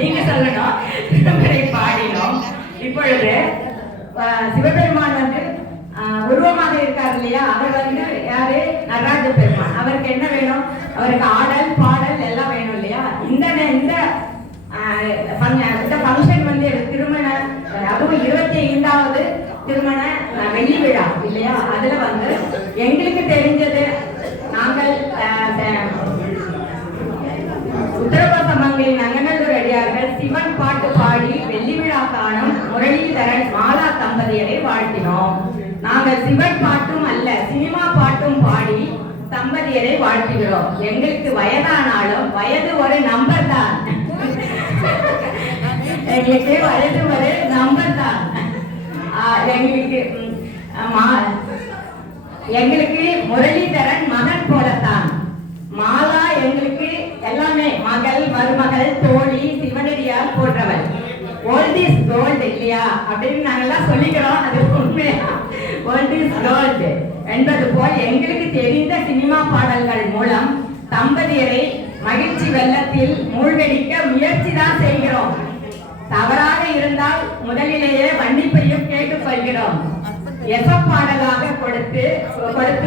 நீங்க சொல்லணும். திருமுறை பாடினோம். இப்பொழுது சிவபெருமான் வந்து உருவமாக இருக்கார் இல்லையா, அவர் வந்து யாரு? நடராஜ பெருமான். அவருக்கு என்ன வேணும்? அவருக்கு ஆடல் பாடல் எல்லாம் வேணும் இல்லையா. இந்த ஃபங்க்ஷன் வந்து திருமண, அதுவும் 25வது திருமண வெள்ளி விழா இல்லையா. அதுல வந்து எங்களுக்கு தெரிஞ்சது, நாங்கள் உத்தரவாத மங்கை நங்கநல்லூர் அடியார்கள் சிவன் பாட்டு பாடி வெள்ளி விழா காணும் முரளிதரன் மாலா தம்பதியரை வாழ்த்தினோம். நாங்கள் சிவன் பாட்டும் அல்ல, சினிமா பாட்டும் பாடி தம்பதியரை வாழ்த்துகிறோம். எங்களுக்கு வயதானாலும் வயது ஒரு நம்பர் தான். எங்களுக்கு வயது ஒரு நம்பர் தான். எங்களுக்கு முரளிதரன் மகன் போலத்தான். மாலா எங்களுக்கு எல்லாமே மகள், மருமகள், தோழி, சிவனடியார் போன்றவள். ஓல்ட் இஸ் கோல்டு இல்லையா அப்படின்னு நாங்கெல்லாம் சொல்லிக்கிறோம். அது உண்மையா? ஓல்ட் இஸ் கோல்டு என்பது போல் எங்களுக்கு தெரிந்த சினிமா பாடல்கள் மூலம் தம்பதியரை மகிழ்ச்சி வெள்ளத்தில் மூழ்கடிக்க முயற்சி தான் செய்கிறோம். தவறாக இருந்தால் முதலிலேயே மன்னிப்பையும் கேட்டுக்கொள்கிறோம். எசப்பாடலாக கொடுத்து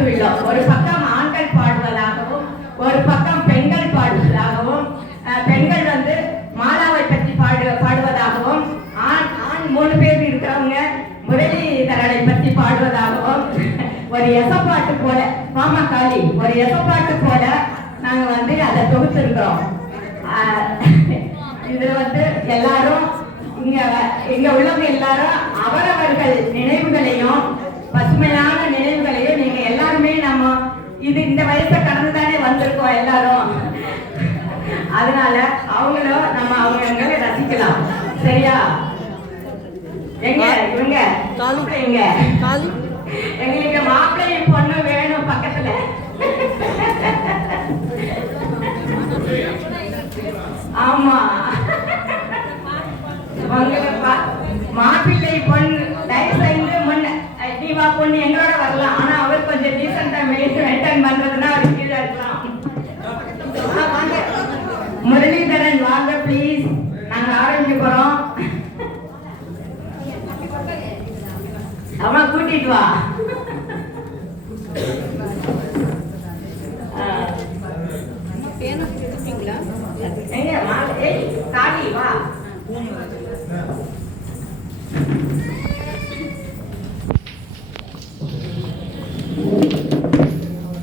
உள்ளோம். ஒரு பக்கம் ஆண்கள் பாடுவதாகவும் ஒரு பக்கம் பெண்கள் பாடுவதாகவும், பெண்கள் வந்து மாலாவை பற்றி பாடுவதாகவும், ஆண் 3 பேர் இருக்கிறவங்க முரளிதரனை பற்றி பாடுவதாகவும், ஒரு எசப்பாட்டு போல, மாமா காளி ஒரு எசப்பாட்டு போல நாங்க வந்து அதை தொகுத்திருக்கிறோம். இதுல வந்து எல்லாரும் இங்க உள்ளவங்க எல்லாரும் அவரவர்கள் நினைவுகளையும் பசுமையான நினைவுகளையும் நீங்க எல்லாருமே நம்ம இந்த வயசை கடந்துதானே வந்திருக்கோம் எல்லாரும். அதனால அவங்களும் நம்ம அவங்க ரசிக்கலாம். சரியா? எங்க இவங்க எங்க எங்களுக்கு மாப்பிள்ளையும் பொண்ணு வேணும் பக்கத்துல. ஆமா, மாப்பிள்ளை பொண்ணு தயவு செய்து நீ வா பொண்ணு எங்களோட வரலாம். ஆனா அவர் கொஞ்சம் டீசெண்டா மெயின்டைன் பண்றதுன்னா அவர் கீழே இருக்கலாம். முரளிதரன் வாங்க ப்ளீஸ், நாங்க ஆரம்பிக்க போறோம். அவன் கூட்டிட்டு வா. எங்க காளி வா.